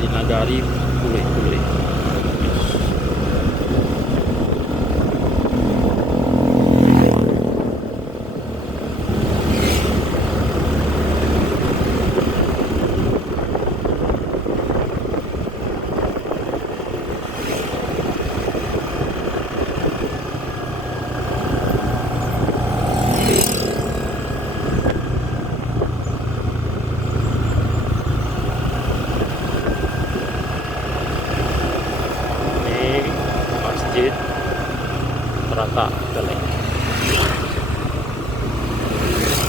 Kalinagari Kule. Masjid Rata Teleng.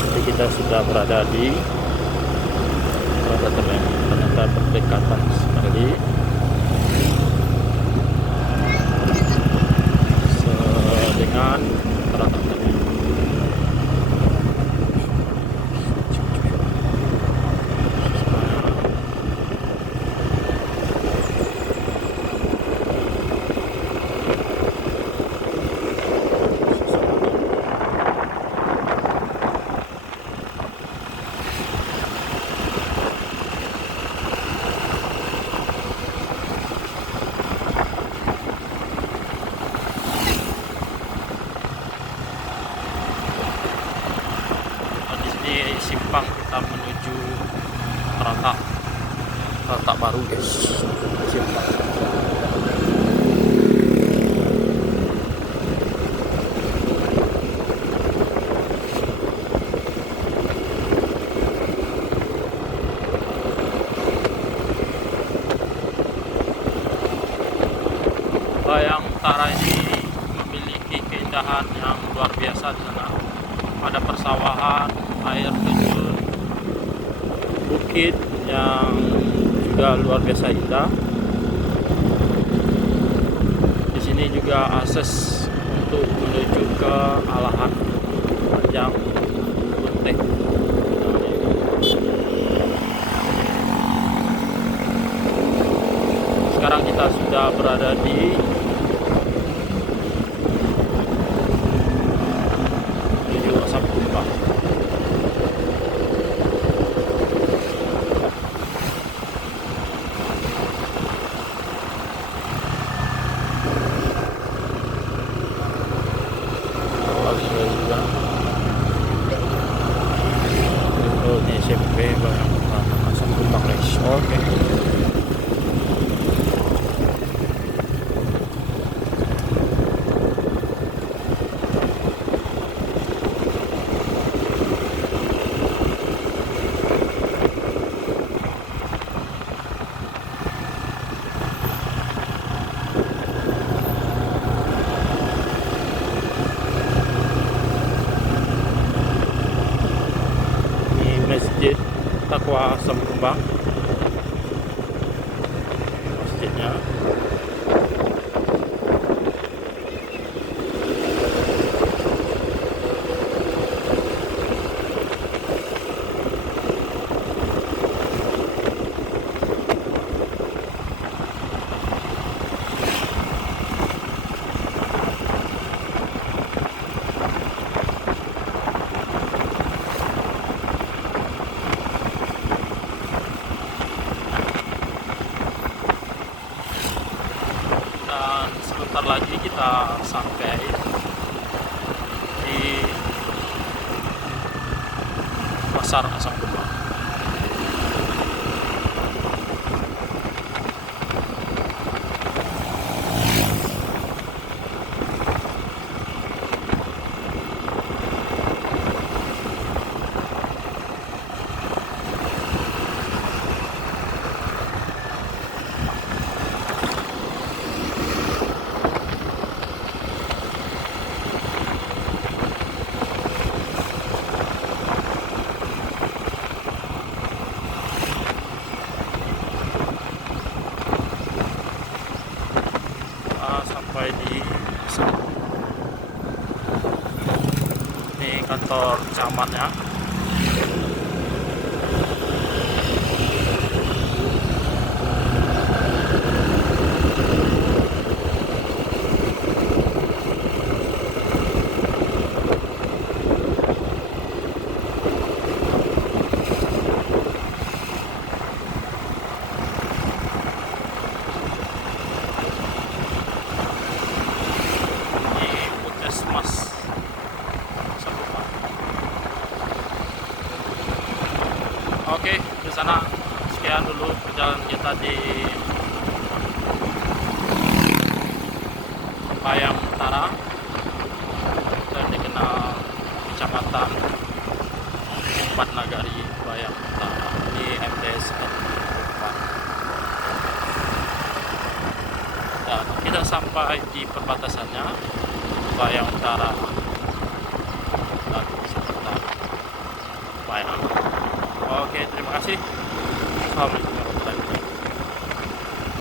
Jadi kita sudah berada di Rata Teleng, ternyata berdekatan sekali dengan Rata Teleng. Simpang kita menuju Rata baru, guys. Simpang. Bayang Utara ini memiliki keindahan yang luar biasa di sana. Ada persawahan, air terjun, bukit yang juga luar biasa indah. Di sini juga akses untuk menuju ke Alahan Panjang Kunteh. Sekarang kita sudah berada di Sampumba. Ini SMP Sampumba, guys. Oke. Masjid Taqwa Sampumba, masjidnya. Sebentar lagi kita sampai di Pasar Sampumba. Sampai di ini kantor camatnya. jalan kita di Bayang Utara dan dikenal Kecamatan Empat Nagari Bayang Utara di MTS N4. Dan kita sampai di perbatasannya Bayang Utara dan sekitar Bayang. Oke, terima kasih. Assalamualaikum.